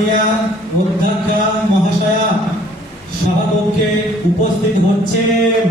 মাননীয়া অধ্যক্ষা মহাশয়া সভাকক্ষে উপস্থিত হচ্ছেন।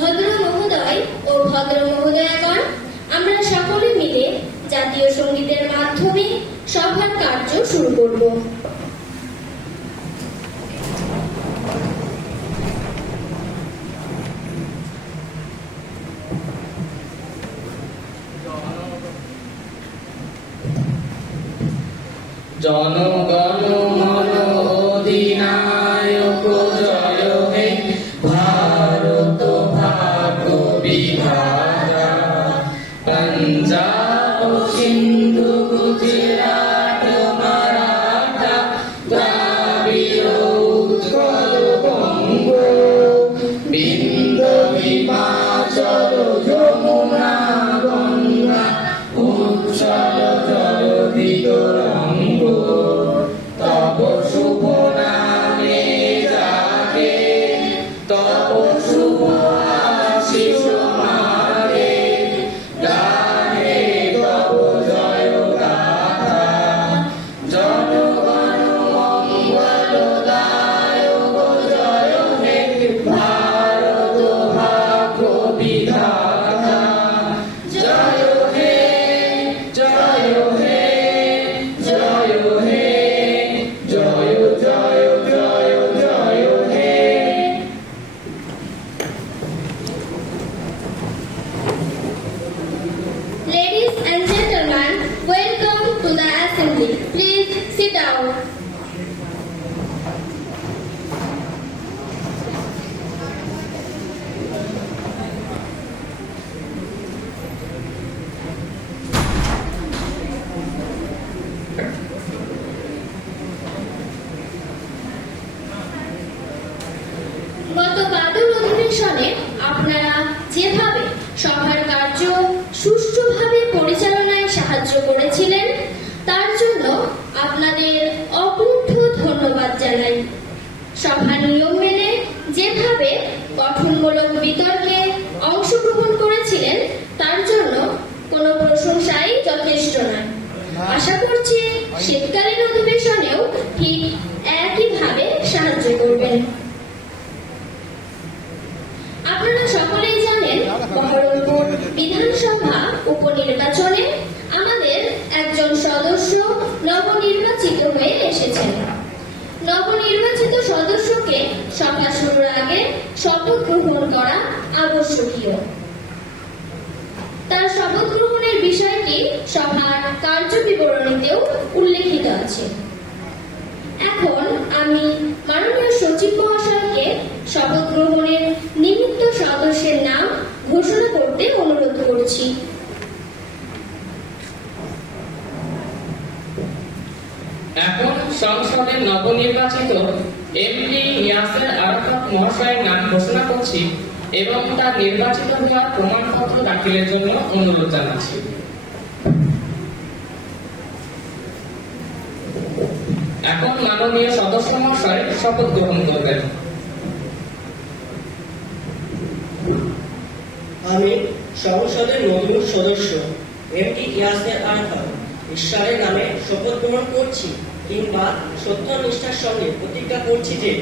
ভদ্র মহোদয় ও ভদ্র মহোদয়াগণ, আমরা সকলে মিলে জাতীয় সঙ্গীতের মাধ্যমে সভার কার্য শুরু করব। জনগণ মন অধিনায়ক জয় হে, ভারত ভাগ্য বিধাতা। পঞ্জাব সিন্ধু গুজরাট মারাঠা দ্রাবিড় উৎকল বঙ্গ, বিন্ধ্য হিমাচল যমুনা গঙ্গা উচ্ছল জলধি তরঙ্গ। তব শুভ নামে জাগে, তব শুভ আশিস মাগে, গাহে তব জয় গাথা। জনগণ মঙ্গল দায়ক জয় হে, ভারত ভাগ্য বিধাতা। জয় হে, জয় হে, জয় হে, জয় জয় জয় জয় হে। Ladies and gentlemen, welcome to the assembly. Please sit down. গত বাদল অধিবেশনে আপনারা যেভাবে সভার কার্য সুষ্ঠুভাবে পরিচালনায় সাহায্য করেছিলেন, তার জন্য আপনাদের অকুণ্ঠ ধন্যবাদ জানাই। সভার নিয়ম মেনে যেভাবে গঠনমূলক বিতর্কে অংশগ্রহণ করেছিলেন, তার জন্য কোনো প্রশংসাই যথেষ্ট নয়। আশা করছি শীতকালীন অধিবেশনেও ঠিক একইভাবে সাহায্য করবেন। আপনারা সকলেই জানেন, বহরমপুর বিধানসভা উপনির্বাচনে আমাদের একজন সদস্য নবনির্বাচিত হয়ে এসেছেন। নবনির্বাচিত সদস্যকে সভা শুরুর আগে শপথ গ্রহণ করা আবশ্যকীয়। তার শপথ গ্রহণের বিষয়টি সভার কার্যবিবরণীতেও উল্লেখিত আছে। এখন আমি মাননীয় সচিব মহাশয়কে শপথ গ্রহণের নিমিত্ত সদস্যের নাম ঘোষণা করতে অনুরোধ করছি। এখন সংসদের নবনির্বাচিত এমপি ইয়াসের আরাফাত মহাশয়ের নাম ঘোষণা করছি এবং তার নির্বাচিত হওয়ার প্রমাণপত্র দাখিলের জন্য অনুরোধ জানাচ্ছি। এখন মাননীয় সদস্য মহাশয় শপথ গ্রহণ করবেন। আমি সংসদের নতুন সদস্য এমপি ইয়াসের আরাফাত ঈশ্বরের নামে শপথ গ্রহণ করছি কিংবা সত্য নিষ্ঠার সঙ্গে প্রতিজ্ঞা করছি যে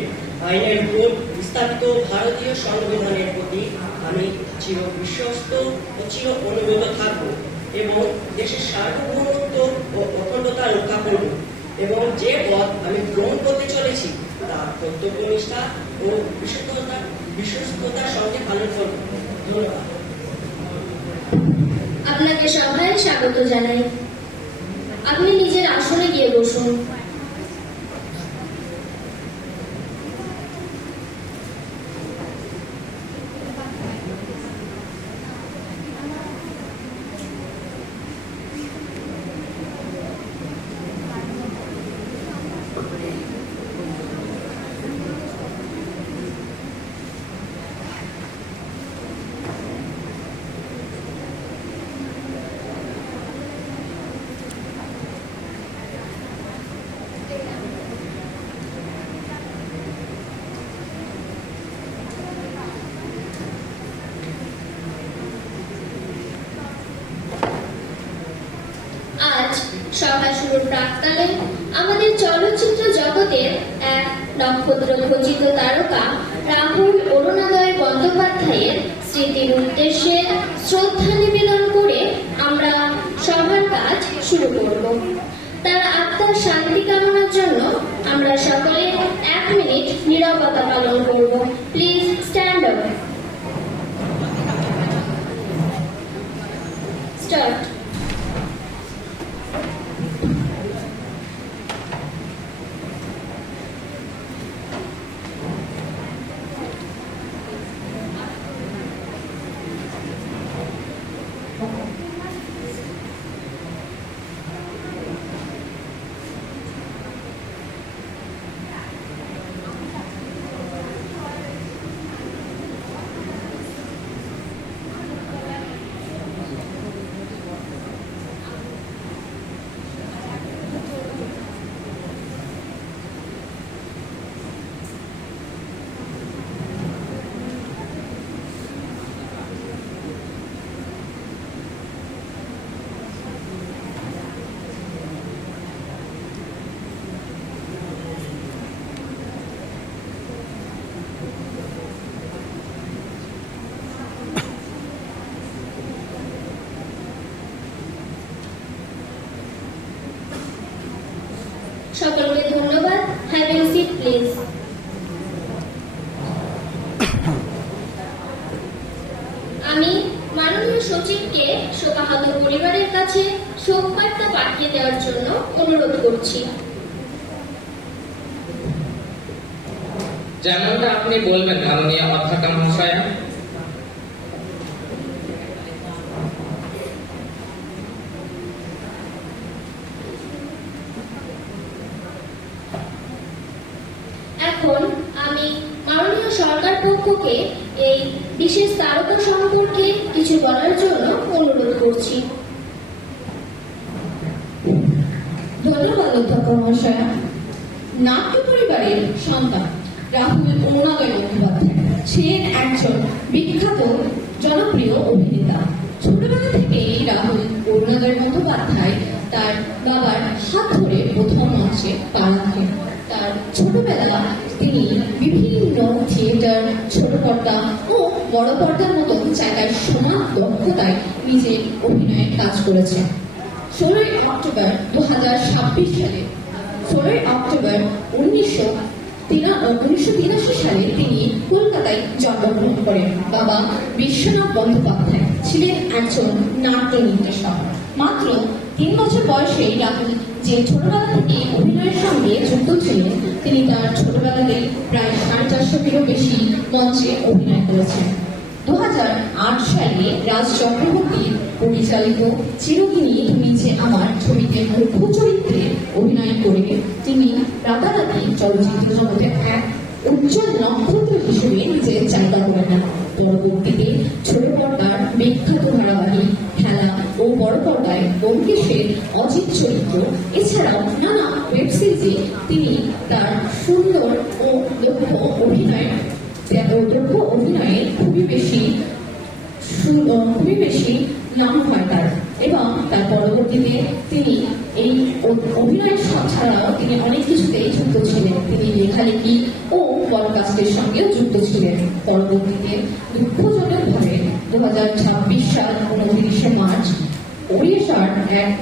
আইনের রূপ স্থাপিত ভারতীয় সংবিধানের প্রতি আমি চির বিশ্বস্ত ও চির অনুগত থাকব এবং দেশের সার্বভৌমত্ব ও অখণ্ডতা রক্ষা করব এবং যে পথ আমি গ্রহণ করতে চলেছি তা কর্তব্যনিষ্ঠা ও বিশ্বস্ততার সঙ্গে পালন করব। ধন্যবাদ। আপনাকে সভায় স্বাগত জানাই। আপনি নিজের আসনে গিয়ে বসুন। আজ সভা শুরুর প্রাক্কালে আমাদের চলচ্চিত্র জগতের এক নক্ষত্র খচিত তারকা রাহুল অরুণোদয় বন্দ্যোপাধ্যায়ের স্মৃতির উদ্দেশ্যে শ্রদ্ধা নিবেদন করে আমরা সভার কাজ শুরু করব। তার আত্মার শান্তি কামনার জন্য আমরা সকলে 1 মিনিট নীরবতা পালন করব। Please stand up. স্টার্ট। সকলকে ধন্যবাদ। Have a seat please. আমি মাননীয় সচিবকে শোকাহত পরিবারের কাছে শোক বার্তা পাঠিয়ে দেওয়ার জন্য অনুরোধ করছি। যেমনটা আপনি বলবেন মাননীয় অধ্যক্ষা মহাশয়া। এখন আমি মাননীয় সরকার পক্ষকে এই বিশেষ তারকা সম্পর্কে কিছু বলার জন্য অনুরোধ করছি। ধন্যবাদ অধ্যক্ষ মহাশয়া। নাট্য পরিবারের সন্তান রাহুল অরুণোদয় বন্দ্যোপাধ্যায় ছিলেন একজন বিখ্যাত জনপ্রিয় অভিনেতা। ছোটবেলা থেকেই রাহুল অরুণোদয় বন্দ্যোপাধ্যায় তার বাবার হাত ধরে প্রথম মঞ্চে পা রাখেন। তার ছোটবেলা তিনি বিভিন্ন থিয়েটার, ছোট পর্দা ও বড় পর্দার মতো জায়গায় সমান দক্ষতায় নিজের অভিনয়ের কাজ করেছেন। 16 অক্টোবর 2026 সালে 16 অক্টোবর 1983 সালে তিনি কলকাতায় জন্মগ্রহণ করেন। বাবা বিশ্বনাথ বন্দ্যোপাধ্যায় ছিলেন একজন নাট্য নির্দেশক। মাত্র 3 বছর বয়সেই রাহুল যে ছোটবেলা থেকে অভিনয়ের সঙ্গে যুক্ত ছিলেন, তিনি তার ছোটবেলাতেই প্রায় 450-টিরও বেশি মঞ্চে অভিনয় করেছেন। 2008 সালে রাজ চক্রবর্তীর পরিচালিত চিরদিনই তুমি যে আমার ছবিতে মুখ্য চরিত্রে অভিনয় করে তিনি রাতারাতি চলচ্চিত্র জগতে এক উজ্জ্বল নক্ষত্র হিসেবে নিজের জায়গা করে নেন। পরবর্তীতে ছোট পর্দার বিখ্যাত ধারাবাহিক খেলা ও বড় পর্দায় ব্যোমকেশের অজিত চরিত্র এছাড়াও নানা ওয়েব সিরিজে তিনি তার সুন্দর ও দক্ষ অভিনয়ে খুবই বেশি নাম হয় তার। এবং তার পরবর্তীতে তিনি এই অভিনয় ছাড়াও তিনি অনেক কিছুতেই যুক্ত ছিলেন। তিনি লেখালেখি ও পডকাস্টের সঙ্গেও যুক্ত ছিলেন। পরবর্তীতে দুঃখজনকভাবে 2026 সাল 29শে মার্চ ওড়িশার এক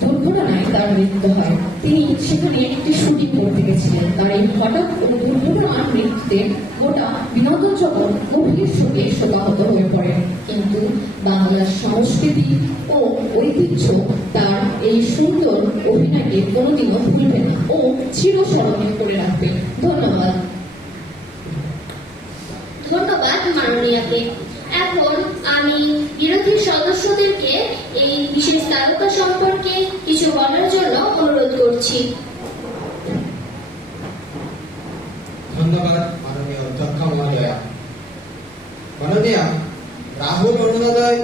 দুর্ঘটনায় তার মৃত্যু হয়। তিনি সেখানে একটি শুটিং করতে গেছিলেন। তার এই হঠাৎ ও দুর্ঘটনার মৃত্যুতে গোটা বিনোদন জগৎ গভীর শোকে শোকাহত হয়ে পড়ে। কিন্তু বাংলার সংস্কৃতি ও ঐতিহ্য তার এই সুন্দর অভিনয়কে কোনোদিনও ভুলবে না ও চিরস্মরণীয় করে রাখবে। ধন্যবাদ। ধন্যবাদ মাননীয়াকে। এখন আমি বিরোধী সদস্যদেরকে এই বিশেষ তারকা সম্পর্কে কিছু বলার জন্য অনুরোধ করছি। ধন্যবাদ মাননীয় অধ্যক্ষ মহোদয়া। মাননীয় রাহুল অরুণোদয়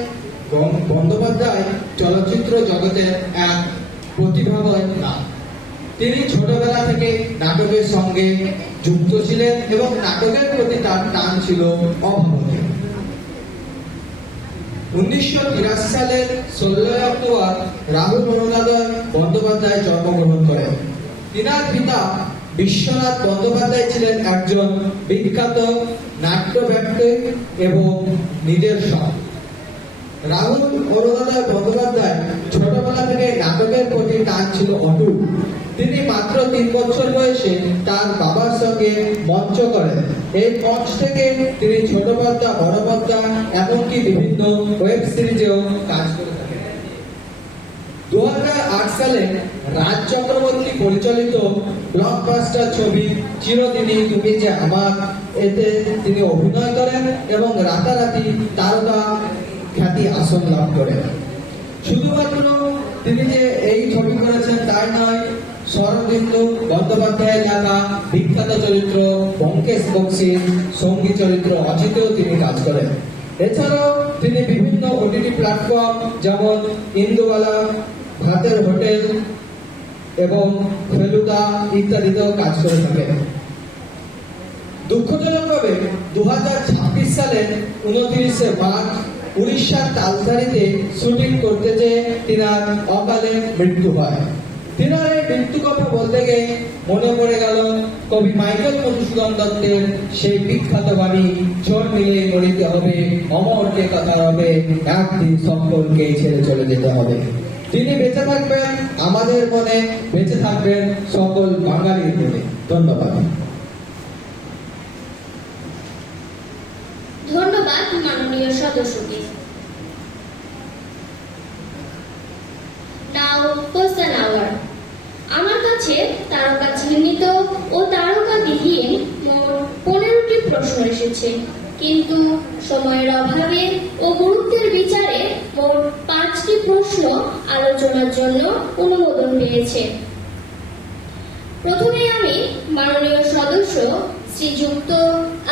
বন্দ্যোপাধ্যায় চলচ্চিত্র জগতের এক প্রতিভাবান নাম। তিনি ছোটবেলা থেকে নাটকের সঙ্গে যুক্ত ছিলেন এবং নাটকের প্রতি তার টান ছিল অভাবনীয়। 1983 সালের 16 অক্টোবর রাহুল অরুণোদয় বন্দ্যোপাধ্যায় জন্মগ্রহণ করেন। তিনার পিতা বিশ্বনাথ বন্দ্যোপাধ্যায় ছিলেন একজন বিখ্যাত নাট্যব্যক্তি এবং নির্দেশক। রাহুল অরুণোদয় বন্দ্যোপাধ্যায় ছোটবেলা থেকে নাটকের প্রতি টান ছিল অটুট। তিনি মাত্র 3 বছর বয়সে তার বাবার সঙ্গে মঞ্চ করেন। এই মঞ্চ থেকে তিনি ছোট পর্দা, বড় পর্দা, এমনকি বিভিন্ন ওয়েব সিরিজেও কাজ করে থাকেন। 2008 সালে রাজ চক্রবর্তী পরিচালিত ব্লকবাস্টার ছবি চিরদিনই তুমি যে আমার, এতে তিনি অভিনয় করেন এবং রাতারাতি তারকা খ্যাতি আসন লাভ করেন। শুধুমাত্র তিনি যে এই ছবি করেছেন তাই নয়, শরদিন্দু বন্দ্যোপাধ্যায়ের লেখা বিখ্যাত চরিত্র ব্যোমকেশ বক্সির সঙ্গী চরিত্র অজিতেও তিনি কাজ করেন। এছাড়াও তিনি বিভিন্ন ওটিটি প্ল্যাটফর্ম যেমন ইন্দুবালা, ভাতের হোটেল এবং ফেলুদা ইত্যাদিতেও কাজ করে থাকেন। দুঃখজনকভাবে 2026 সালের 29শে মার্চ উড়িষ্যার তালসারিতে শুটিং করতে যেয়ে তিনার অকালে মৃত্যু হয়। তিনার এই মৃত্যু কথা বলতে গিয়ে মনে পড়ে গেল কবি মাইকেল মধুসূদন দত্তের সেই বিখ্যাত বাণী, চোর মিলে মরিতে হবে, অমরকে কথা হবে, একদিন সকলকেই ছেড়ে চলে যেতে হবে। তিনি বেঁচে থাকবেন আমাদের মনে, বেঁচে থাকবেন সকল বাঙালির মনে। ধন্যবাদ। ধন্যবাদ মাননীয় সদস্যকে। Now question hour. আমার কাছে তারকা চিহ্নিত ও তারকাবিহীন মোট 15টি প্রশ্ন এসেছে, কিন্তু সময়ের অভাবে ও গুরুত্বের বিচারে মোট 5টি প্রশ্ন আলোচনার জন্য অনুমোদন পেয়েছে। প্রথমে আমি মাননীয় সদস্য শ্রীযুক্ত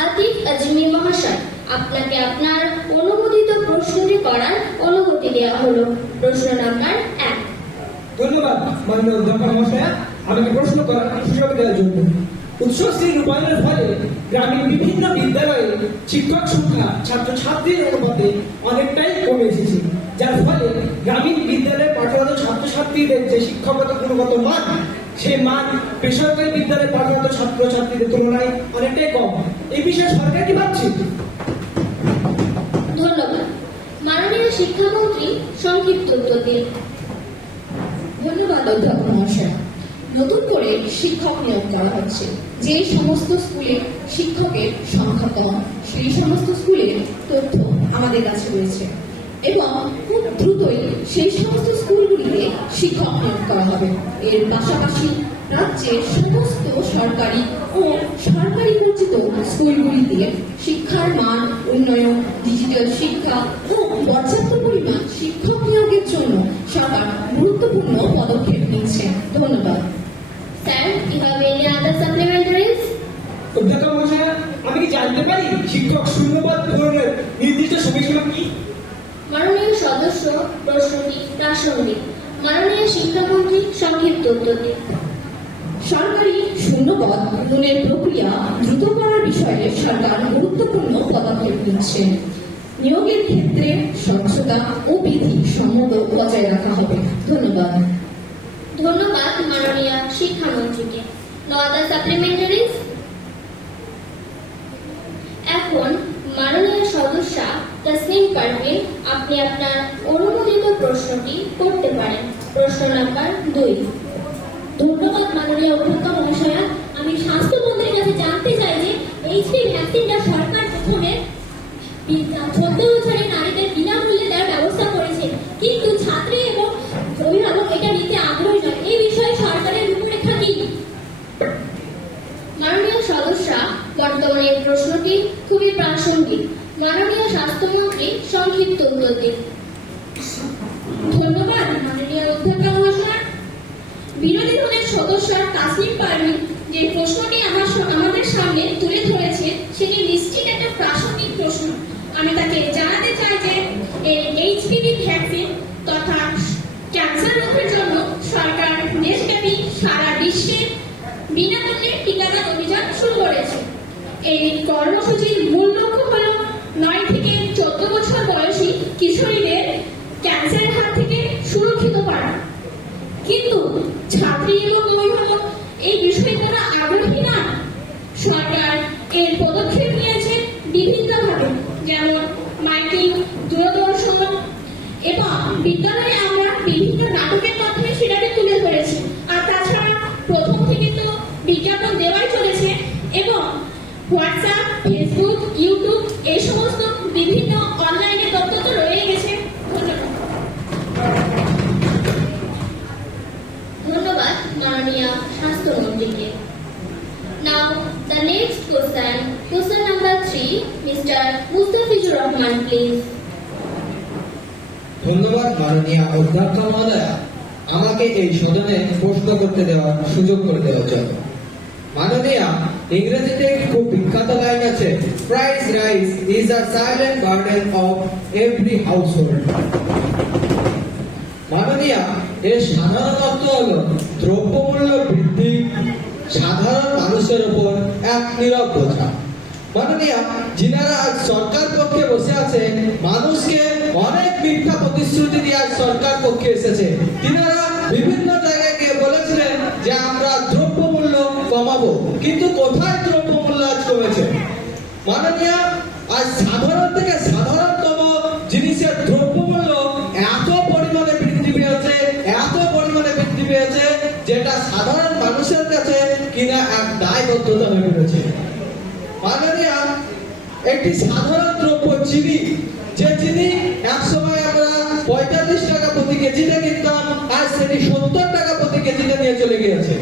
আতিক আজমি মহাশয়, আপনাকে আপনার অনুমোদিত প্রশ্নটি করার অনুমতি দেওয়া হলো। প্রশ্ন নাম্বার 1। ধন্যবাদ মাননীয় অধ্যক্ষ মহাশয়া আমাকে প্রশ্ন করার সুযোগ দেওয়ার জন্য। উৎসশ্রী রূপায়ণের ফলে গ্রামীণ বিভিন্ন বিদ্যালয়ে শিক্ষক সংখ্যা ছাত্রছাত্রীর অনুপাতে অনেকটাই কমে এসেছে, যার ফলে গ্রামীণ বিদ্যালয়ে পাঠরত ছাত্রছাত্রীদের যে শিক্ষাগত গুণগত মান, সে মান বেসরকারি বিদ্যালয়ে পাঠরত ছাত্রছাত্রীদের তুলনায় অনেকটাই কম। এই বিষয়ে সরকার কি ভাবছে? ধন্যবাদ। মাননীয় শিক্ষামন্ত্রী সংক্ষিপ্ত উত্তর দিন। ধন্যবাদ অধ্যক্ষ মহাশয়। নতুন করে শিক্ষক নিয়োগ করা হচ্ছে। যে সমস্ত স্কুলে শিক্ষকের সংখ্যা কম, সেই সমস্ত স্কুলের তথ্য আমাদের কাছে রয়েছে এবং খুব দ্রুতই সেই সমস্ত স্কুলগুলিতে শিক্ষক নিয়োগ করা হবে। এর পাশাপাশি রাজ্যের সমস্ত সরকারি ও সরকারি নিয়োজিত স্কুলগুলিতে শিক্ষার মান উন্নয়ন, ডিজিটাল শিক্ষা ও পর্যাপ্ত পরিমাণ শিক্ষক নিয়োগের জন্য সরকার গুরুত্বপূর্ণ পদক্ষেপ নিচ্ছে। ধন্যবাদ। Sir, you have any other supplementaries? অধ্যক্ষ মহাশয়া, আমি কি জানতে পারি শিক্ষক শূন্যপদ পূরণের নির্দিষ্ট সময়সীমা কি? মাননীয় সদস্য প্রশ্নটি প্রাসঙ্গিক। মাননীয় শিক্ষামন্ত্রী সংক্ষিপ্ত উত্তর দিন। সরকারি শূন্যপদ পূরণের প্রক্রিয়া দ্রুত করার বিষয়ে সরকার গুরুত্বপূর্ণ পদক্ষেপ নিচ্ছে। নিয়োগের ক্ষেত্রে স্বচ্ছতা ও বিধি সম্মত বজায় রাখা হবে। ধন্যবাদ। ধন্যবাদ মাননীয় শিক্ষামন্ত্রীকে। No other সাপ্লিমেন্টারিজ। এখন মাননীয় সদস্যা তসনিম পারভীন, আপনি আপনার অনুমোদিত প্রশ্নটি করতে পারেন। প্রশ্ন নাম্বার 2। ধন্যবাদ মাননীয় অধ্যক্ষ মহাশয়া। আমি স্বাস্থ্যমন্ত্রীর কাছে জানতে চাই যে এইচপি ভ্যাকসিনটা সরকার প্রথমে 14 বছরের নারীদের বিনামূল্যে দেওয়ার ব্যবস্থা করেছে, কিন্তু ছাত্রী এবং অভিভাবক এটা নিতে আগ্রহী নয়। এই বিষয়ে সরকারের রূপরেখা কি? মাননীয় সদস্যা, বর্তমানে প্রশ্নটি খুবই প্রাসঙ্গিক। মাননীয় স্বাস্থ্যমন্ত্রী সংক্ষিপ্ত উত্তর দিন। ধন্যবাদ মাননীয় অধ্যক্ষ মহাশয়। বিরোধী দলের সদস্য তাসনিম পারভীন যে প্রশ্নটি আমাদের সামনে তুলে ধরেছে সেটি নিশ্চিত একটা প্রাসঙ্গিক প্রশ্ন। আমি তাকে জানাতে চাই যে এই এইচপিভি ভ্যাকসিন তথা ক্যান্সার রোগের জন্য সরকার দেশব্যাপী সারা বিশ্বে বিনামূল্যে টিকাদান অভিযান শুরু করেছে। এই কর্মসূচির মূল লক্ষ্য হল 9 থেকে 14 বছর বয়সী কিশোরীদের ক্যান্সারের হাত থেকে সুরক্ষিত করা। কিন্তু ছাত্রী এবং অভিভাবক এই বিষয়ে তারা আগ্রহী না। সরকার এর পদক্ষেপ নিয়েছে বিভিন্নভাবে, যেমন মাইকিং, দূরদর্শন এবং বিদ্যালয়ে আমরা বিভিন্ন নাটকের মাধ্যমে সেটাকে তুলে ধরেছি। আর তাছাড়া প্রথম থেকে তো বিজ্ঞাপন দেওয়াই চলেছে এবং হোয়াটসঅ্যাপ, ফেসবুক, ইউটিউব এই সমস্ত বিভিন্ন অনলাইনে তথ্য তো রয়ে গেছে। ধন্যবাদ। ধন্যবাদ মাননীয় স্বাস্থ্যমন্ত্রীকে। Now the next question number 3, Mr. Mustafizur Rahman, please. ধন্যবাদ মাননীয় অধ্যক্ষ মহোদয়া, আমাকে এই সদনে প্রশ্ন করতে দেওয়ার সুযোগ করে দেওয়ার জন্য। মাননীয়, ইংরেজিতে খুব বিখ্যাত লাইন আছে, price rise is a silent burden of every household. মাননীয়, এর সাধারণ অর্থ হল দ্রব্যমূল্য বৃদ্ধি সাধারণ মানুষের উপর এক নীরব বোঝা। মাননীয়, যিনারা আজ সরকার পক্ষে বসে আছেন, মানুষকে অনেক মিথ্যা প্রতিশ্রুতি দিয়ে আজ সরকার পক্ষে এসেছে। তিনারা বিভিন্ন জায়গায় গিয়ে বলেছিলেন যে আমরা দ্রব্যমূল্য কমাবো, কিন্তু কোথায় দ্রব্যমূল্য আজ কমেছে? মাননীয়, আজ সাধারণ থেকে সাধারণতম জিনিসের দ্রব্যমূল্য এত পরিমাণে বৃদ্ধি পেয়েছে, যেটা সাধারণ মানুষের কাছে কিনা এক দায়বদ্ধতা হয়ে পড়েছে। মাননীয়, একটি সাধারণ দ্রব্য চিনি, যে চিনি এক সময় আমরা 45 টাকা প্রতি কেজিতে কিনতাম, আজ সেটি 70 টাকা প্রতি কেজিতে নিয়ে চলে গিয়েছে।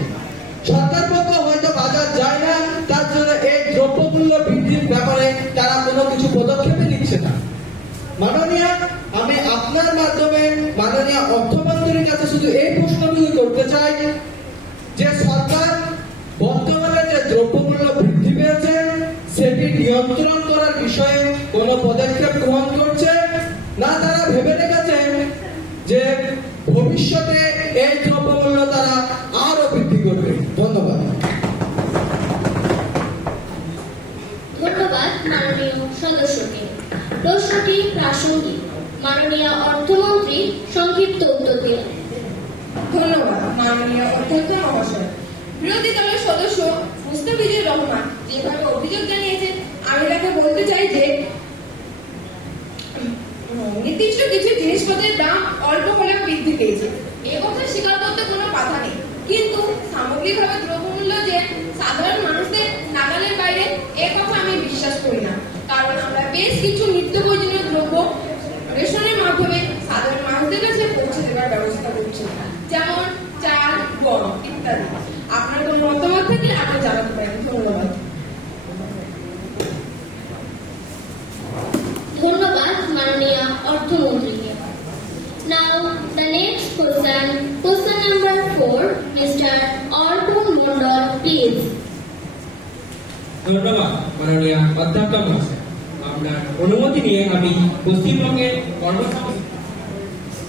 সরকার পক্ষ হয়তো বাজার যায় না, তার জন্য এই দ্রব্যমূল্য বৃদ্ধির ব্যাপারে তারা কোনো কিছু পদক্ষেপই নিচ্ছে না। মাননীয়, আমি আপনার মাধ্যমে মাননীয় অর্থমন্ত্রীর কাছে শুধু এই প্রশ্নগুলো করতে চাই যে সরকার বর্তমানে যে দ্রব্যমূল্য বৃদ্ধি পেয়েছে সেটি নিয়ন্ত্রণ করার বিষয়ে কোনো পদক্ষেপ গ্রহণ করছে না, তারা ভেবে রেখেছে যে ভবিষ্যতে এই দ্রব্যমূল্য তারা আরো বৃদ্ধি করবে। ধন্যবাদ। ধন্যবাদ মাননীয় সদস্যকে। প্রশ্নটি প্রাসঙ্গিক। মাননীয় অর্থমন্ত্রী সংক্ষিপ্ত উত্তর দিন। ধন্যবাদ মাননীয় অধ্যক্ষ মহাশয়। বিরোধী দলের সদস্য মুস্তাফিজুর রহমান যেভাবে অভিযোগ জানিয়েছেন, আমি তাকে বলতে চাই যে নির্দিষ্ট কিছু জিনিসপত্রের দাম অল্প হলেও বৃদ্ধি পেয়েছে, এ কথা স্বীকার করতে কোনো বাধা নেই। কিন্তু সামগ্রিকভাবে দ্রব্যমূল্য যে সাধারণ মানুষদের নাগালের বাইরে, এ কথা আমি বিশ্বাস করি না। কারণ আমরা বেশ কিছু নিত্য প্রয়োজনীয় দ্রব্য রেশনের মাধ্যমে সাধারণ মানুষদের কাছে পৌঁছে দেওয়ার ব্যবস্থা করছি, যেমন চাল, গম ইত্যাদি। আপনার কোনো মতামত থাকলে আপনি জানাতে পারেন। ধন্যবাদ। ধন্যবাদ মাননীয় অর্থমন্ত্রীকে। Now the next question number 4, Mr. Arpun Mondal, please. ধন্যবাদ মাননীয় অধ্যক্ষ মহাশয়, আপনার অনুমতি নিয়ে আমি পশ্চিমবঙ্গের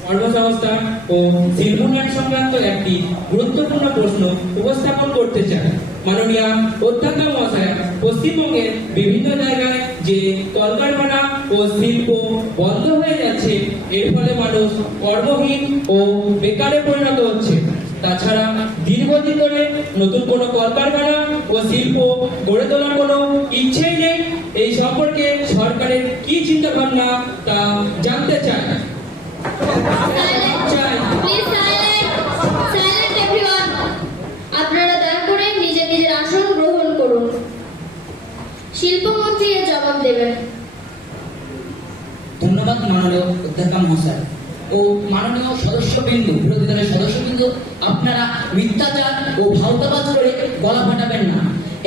কর্মসংস্থান ও শিল্পায়ন সংক্রান্ত একটি গুরুত্বপূর্ণ প্রশ্ন উপস্থাপন করতে চাই। মাননীয় অধ্যক্ষ মহাশয়, পশ্চিমবঙ্গের বিভিন্ন জায়গায় যে কলকারখানা ও শিল্প বন্ধ হয়ে যাচ্ছে, এর ফলে মানুষ কর্মহীন ও বেকারে পরিণত হচ্ছে। তাছাড়া দীর্ঘদিন ধরে নতুন কোনো কলকারখানা ও শিল্প গড়ে তোলার কোনো ইচ্ছেই নেই। এই সম্পর্কে সরকারের কি চিন্তা ভাবনা তা জানতে চাই। Please silent everyone. আপনারা দয়া করে নিজের নিজের আসন গ্রহণ করুন। শিল্পমন্ত্রী এর জবাব দেবেন। ধন্যবাদ মাননীয় অধ্যক্ষ মহাশয় ও মাননীয় সদস্যবৃন্দ, বিরোধী দলের সদস্যবৃন্দ, আপনারা মিথ্যাচার ও ভাওতাবাজ করে গলা ফাটাবেন না।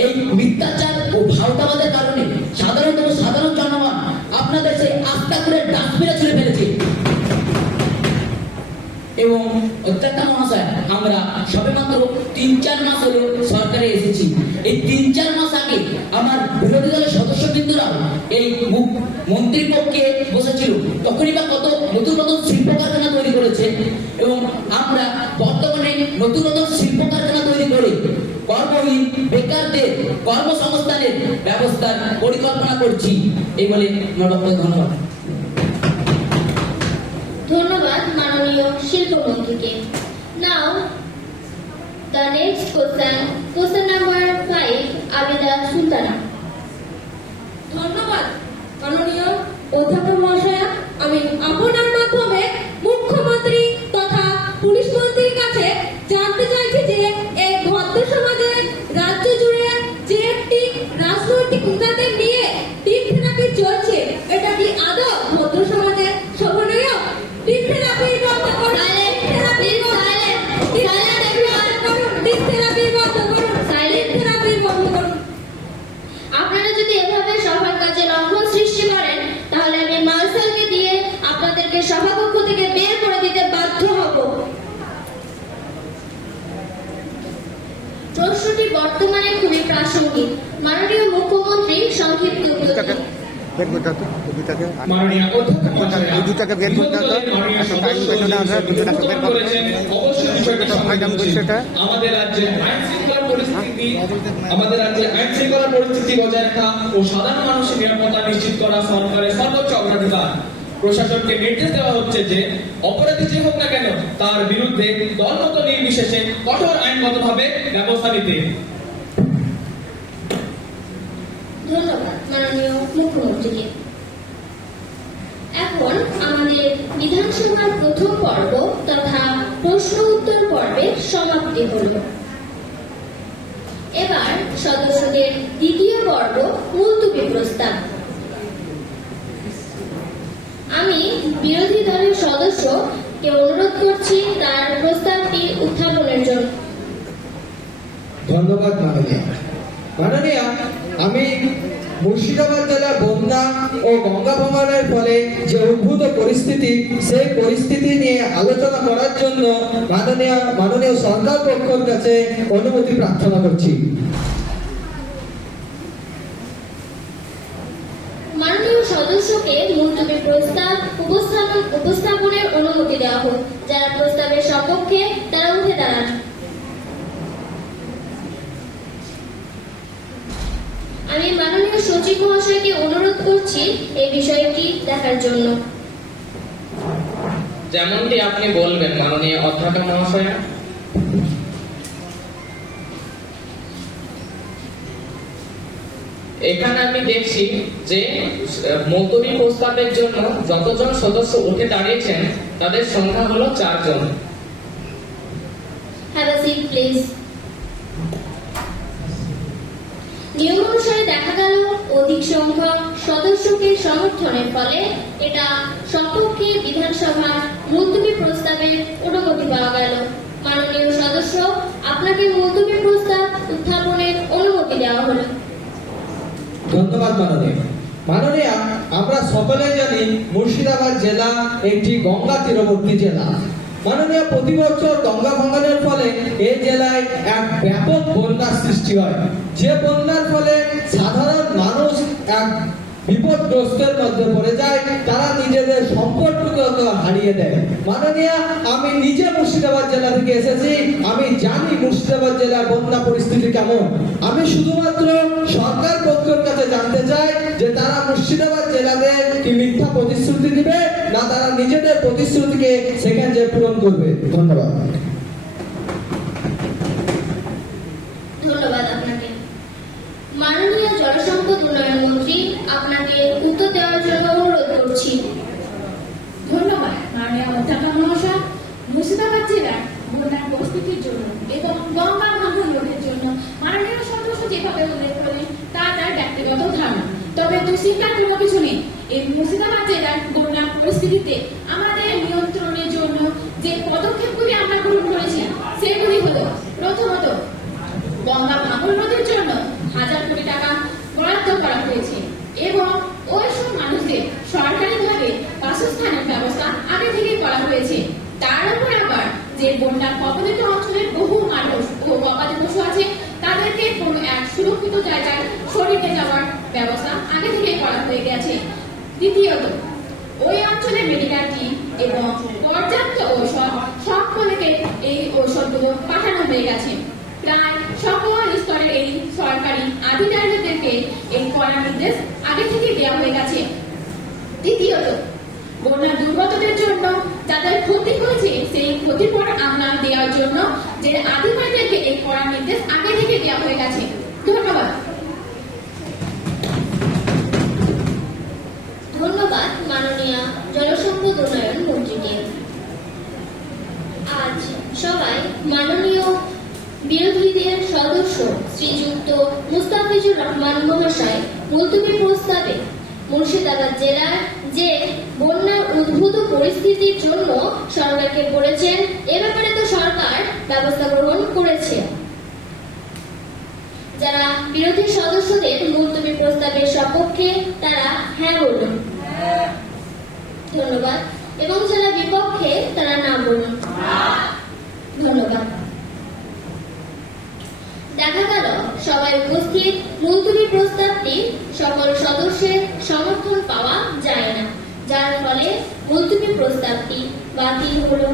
এই মিথ্যাচার ও ভাওতাবাজের কারণে সাধারণ জনগণ আপনাদের সেই আস্থা করে ডাস্টবিনে ছুড়ে ফেলেছে। এবং অধ্যক্ষ মহাশয়, আমরা সবেমাত্র 3-4 মাস হলো সরকারে এসেছি। এই 3-4 মাস আগে আমার বিরোধী দলের সদস্যবৃন্দরা এই মন্ত্রীর পক্ষে বসেছিল, তখনই বা কত নতুন নতুন শিল্প কারখানা তৈরি করেছে। এবং আমরা বর্তমানে নতুন নতুন শিল্প কারখানা তৈরি করে কর্মহীন বেকারদের কর্মসংস্থানের ব্যবস্থার পরিকল্পনা করছি। এই বলে ধন্যবাদ। ধন্যবাদ মাননীয় শিল্পমন্ত্রীকে। Now, the next question number 5, Abida Sultana. ধন্যবাদ মাননীয় অধ্যক্ষ মহাশয়া, আমি আপনার মাধ্যমে মুখ্যমন্ত্রী তথা পুলিশ মন্ত্রীর কাছে জানতে চাইছি যে এই ভদ্র সমাজে রাজ্য জুড়ে যে একটি রাজনৈতিক নেতাদের নিয়ে টিম থেরাপি চলছে, এটা কি আদৌ ভদ্র সমাজে শোভনীয়? টিম থেরাপি বন্ধ করুন। আপনারা যদি এভাবে সবার কাছে লঙ্ঘন সৃষ্টি করেন, তাহলে আমি মার্শালকে দিয়ে আপনাদেরকে সভাকক্ষ থেকে বের করে দিতে বাধ্য হব। প্রশ্নটি বর্তমানে খুবই প্রাসঙ্গিক। মাননীয় মুখ্যমন্ত্রী সংক্ষিপ্ত উত্তর দিন। মাননীয় অধ্যক্ষ মহাশয়, দুটাকে বের করতে হতো, এত টাইম পেল না, আমরা দুটাকে বের করতে অবশ্যই বিষয়টি সংবেদনশীল। আমাদের রাজ্যে আইন শৃঙ্খলা পরিস্থিতি বজায় রাখা ও সাধারণ মানুষের নিরাপত্তা নিশ্চিত করা সরকারের সর্বোচ্চ অগ্রাধিকার। প্রশাসনকে নির্দেশ দেওয়া হচ্ছে যে অপরাধী যে হোক না কেন তার বিরুদ্ধে দলগত নির্বিশেষে কঠোর আইনগতভাবে ব্যবস্থা নিতে। ধন্যবাদ মাননীয় মুখ্যমন্ত্রীকে। এখন আমাদের বিধানসভার প্রথম পর্ব তথা প্রশ্ন উত্তর পর্বের সমাপ্তি হল। এবার সদস্যদের দ্বিতীয় পর্ব মুলতবি প্রস্তাব। আমি বিরোধী দলের সদস্যকে অনুরোধ করছি তার প্রস্তাবটি উত্থাপনের জন্য। ধন্যবাদ মাননীয়। আমি মুর্শিদাবাদ জেলার বন্যা ও গঙ্গা ভাঙনের ফলে যে উদ্ভূত পরিস্থিতি, সেই পরিস্থিতি নিয়ে আলোচনা করার জন্য মাননীয় সরকার পক্ষের কাছে অনুমতি প্রার্থনা করছি। মাননীয় সদস্যকে মুলতবি প্রস্তাব উপস্থাপনের অনুমতি দেওয়া হোক। যারা প্রস্তাবের সপক্ষে তারা উঠে দাঁড়ান। আমি মাননীয় সচিব মহাশয়কে অনুরোধ করছি এই বিষয়টি দেখার জন্য। যেমনটি আপনি বলবেন মাননীয় অধ্যক্ষ মহাশয়া। এখানে আমি দেখছি যে মুলতবি প্রস্তাবের জন্য যতজন সদস্য উঠে দাঁড়িয়েছেন তাদের সংখ্যা হলো 4 জন। Have a seat, please. নিয়ম অনুসারে দেখা গেল অধিক সংখ্যক সদস্যকে সমর্থনের ফলে এটা সপক্ষে বিধানসভার মুলতবি প্রস্তাবের অনুমতি পাওয়া গেল। মাননীয় সদস্য, আপনাকে মুলতবি প্রস্তাব উত্থাপনের অনুমতি দেওয়া হলো। ধন্যবাদ মাননীয়। আমরা সকলে জানি মুর্শিদাবাদ জেলা একটি গঙ্গা তীরবর্তী জেলা। মাননীয়, প্রতি বছর গঙ্গা ভাঙনের ফলে এই জেলায় এক ব্যাপক বন্যার সৃষ্টি হয়, যে বন্যার ফলে সাধারণ মানুষ এক বিপদগ্রস্তের মধ্যে পড়ে যায়, তারা নিজেদের সম্পর্ককে হারিয়ে দেয়। মাননীয়, আমি নিজে মুর্শিদাবাদ জেলা থেকে এসেছি, আমি জানি মুর্শিদাবাদ জেলার বন্যা পরিস্থিতি কেমন। আমি শুধুমাত্র সরকার পক্ষের কাছে জানতে চাই যে তারা মুর্শিদাবাদ জেলাতে কি মিথ্যা প্রতিশ্রুতি দিবে, না তারা নিজেদের প্রতিশ্রুতিকে সেখানে যে পূরণ করবে। ধন্যবাদ। ধন্যবাদ আপনাকে। মাননীয় জলসম্পদ উন্নয়ন মন্ত্রী, আপনাকে উত্তর দেওয়ার জন্য অনুরোধ করছি। ধন্যবাদ মাননীয় অধ্যক্ষ মহাশয়। মুর্শিদাবাদ জেলার বন্যার প্রস্তুতির জন্য এবং গঙ্গা বন্ধন রোধের জন্য মাননীয় সদস্য যেভাবে উল্লেখ করলেন তা তার ব্যক্তিগত ধারণা। তবে দুশ্চিন্তার কোনো কিছু নেই। এই মুর্শিদাবাদ জেলার বন্যার পরিস্থিতিতে আমাদের নিয়ন্ত্রণের জন্য যে পদক্ষেপগুলি আমরা গ্রহণ করেছি সেগুলি হলো, প্রথমত গঙ্গা ভাঙন রোধের জন্য 1000 কোটি টাকা বরাদ্দ করা হয়েছে এবং ওই সব মানুষদের সরকারিভাবে বাসস্থানের ব্যবস্থা আগে থেকেই করা হয়েছে। তার উপর আবার যে বন্যা কবলিত অঞ্চলের বহু মানুষ ও গবাদি পশু আছে তাদেরকে কোনো এক সুরক্ষিত জায়গায় সরিয়ে যাওয়ার ব্যবস্থা আগে থেকেই করা হয়ে গেছে। দ্বিতীয়ত, ওই অঞ্চলে মেডিকেল টিম এবং পর্যাপ্ত ঔষধ সকলকে এই ঔষধগুলো পাঠানো হয়ে গেছে। প্রায় সকল স্তরের এই সরকারি আধিকারিকদেরকে এই কড়া নির্দেশ আগে থেকে দেওয়া হয়ে গেছে। তৃতীয়ত, বন্যা দুর্গতদের জন্য যাদের ক্ষতি হয়েছে সেই ক্ষতিপূরণ আমদানি দেওয়ার জন্য যে আধিকারিকদেরকে এই কড়া নির্দেশ আগে থেকে দেওয়া হয়ে গেছে। ধন্যবাদ। ধন্যবাদ মাননীয় জলসম্পদ উন্নয়ন মন্ত্রীকে। আজ সবাই মাননীয় বিরোধীদের সদস্য শ্রীযুক্ত মুস্তাফিজুর রহমান মহাশয় মুলতবি প্রস্তাবে মুর্শিদাবাদ জেলার যে বন্যার উদ্ভূত পরিস্থিতির জন্য সরকারকে বলেছেন, এ ব্যাপারে তো সরকার ব্যবস্থা গ্রহণ করেছে। যারা বিরোধী সদস্যদের মুলতবি প্রস্তাবের সপক্ষে তারা হ্যাঁ বলুন। ধন্যবাদ। এবং যারা বিপক্ষে তারা না বলুন। ধন্যবাদ। দেখা গেল সবাই উপস্থিত মুলতবি প্রস্তাবটি সকল সদস্যের সমর্থন পাওয়া যায় না, যার ফলে মুলতবি প্রস্তাবটি বাতিল হলো।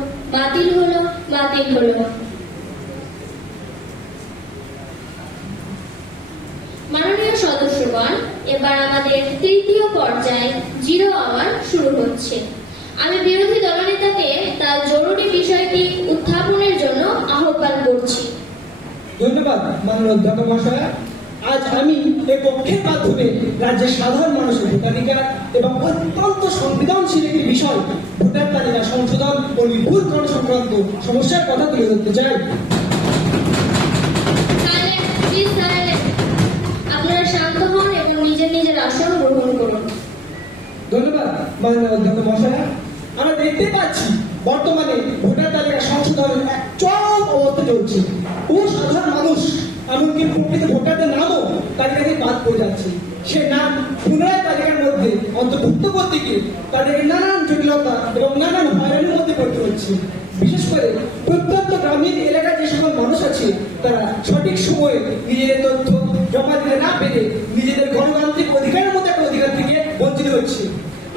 মাননীয় সদস্যগণ, এবার আমাদের তৃতীয় পর্যায়ে 0 আওয়ার শুরু হচ্ছে। আমি বিরোধী দলনেতাকে তার জরুরি বিষয়টি উত্থাপনের জন্য আহ্বান করছি। ধন্যবাদ মাননীয় অধ্যক্ষ মহাশয়। আজ আমি এই পক্ষের মাধ্যমে রাজ্যের সাধারণ মানুষের ভোটাধিকার এবং অত্যন্ত সংবেদনশীল একটি বিষয় ভোটার তালিকা সংশোধন ও নির্ভুলকরণ সংক্রান্ত সমস্যার কথা তুলে ধরতে চাই। আপনারা শান্ত হন এবং নিজের নিজের আসন গ্রহণ করুন। ধন্যবাদ মাননীয় অধ্যক্ষ মহাশয়। আমরা দেখতে পাচ্ছি বর্তমানে ভোটার তালিকা সংশোধনের এক চরম অবস্থা চলছে ও সাধারণ মানুষ এমনকি প্রকৃত ভোটারদের নামও তালিকা থেকে বাদ পড়ে যাচ্ছে। সে নাম পুনরায় তালিকার মধ্যে অন্তর্ভুক্ত করতে গিয়ে তাদেরকে নানান জটিলতা এবং নানান হয়রানির মধ্যে পড়তে হচ্ছে। বিশেষ করে প্রত্যন্ত গ্রামীণ এলাকায় যে সকল মানুষ আছে তারা সঠিক সময়ে নিজেদের তথ্য জমা দিতে না পেরে নিজেদের গণতান্ত্রিক অধিকারের মধ্যে একটা অধিকার থেকে বঞ্চিত হচ্ছে।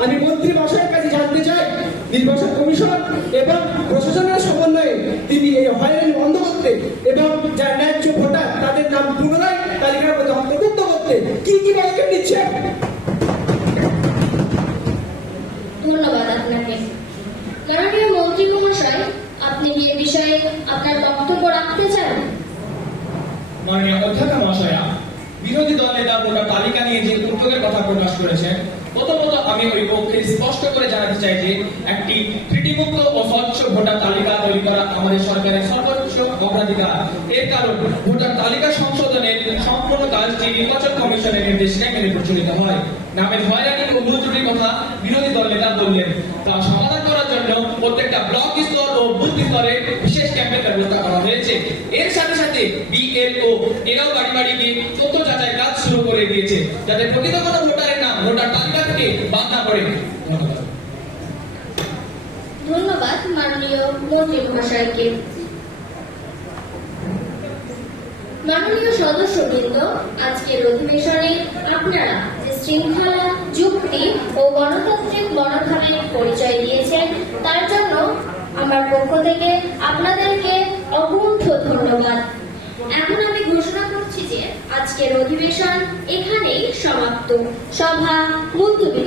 আমি মন্ত্রী মহাশয়ের কাছে জানতে চাই, নির্বাচন কমিশন এবং প্রশাসনের সমন্বয়ে তিনি এই হয়রানি বন্ধ করতে এবং যারা ন্যায্য ভোটার তাদের নাম পুনরায় তালিকার মধ্যে অন্তর্ভুক্ত করতে কি পদক্ষেপ নিচ্ছে। ধন্যবাদ আপনাকে। মাননীয় মন্ত্রী মহাশয়, আপনি কি এ বিষয়ে আপনার বক্তব্য রাখতে চান? মাননীয় অধ্যক্ষ মহাশয়া, বিরোধী দল নেতা ভোটার তালিকা নিয়ে যে উদ্যোগের কথা প্রকাশ করেছেন, প্রথমত আমি ওই পক্ষে স্পষ্ট করে জানাতে চাই যে একটি ত্রুটিমুক্ত ও স্বচ্ছ ভোটার তালিকা তৈরি করা আমাদের সরকারের সর্বোচ্চ অগ্রাধিকার। এর কারণ ভোটার তালিকা সংশোধনের সম্পূর্ণ কাজটি নির্বাচন কমিশনের নির্দেশনায় মেনে প্রচলিত হয়। নামের হয়রানি ও ভুল ত্রুটির কথা বিরোধী দল নেতা বললেন, তা সমাধান করার জন্য প্রত্যেকটা ব্লক স্তর ও বুথ স্তরে বিশেষ ক্যাম্পের ব্যবস্থা করা হয়েছে। এর সাথে সাথে বিএলও এরাও বাড়ি বাড়ি গিয়ে তথ্য যাচাই কাজ শুরু করে দিয়েছে, যাতে প্রকৃত কোনো ভোটারের নাম ভোটার তালিকা থেকে বাদ না পড়ে। ধন্যবাদ মাননীয় মন্ত্রী মহাশয়কে। মাননীয় সদস্যবৃন্দ, আজকের অধিবেশনে আপনারা যে শৃঙ্খলা, যুক্তি ও গণতান্ত্রিক মনোভাবের পরিচয় দিয়েছেন, তার জন্য আমার পক্ষ থেকে আপনাদেরকে অকুণ্ঠ ধন্যবাদ। এখন আমি ঘোষণা করছি যে আজকের অধিবেশন এখানেই সমাপ্ত। সভা মুলতবি।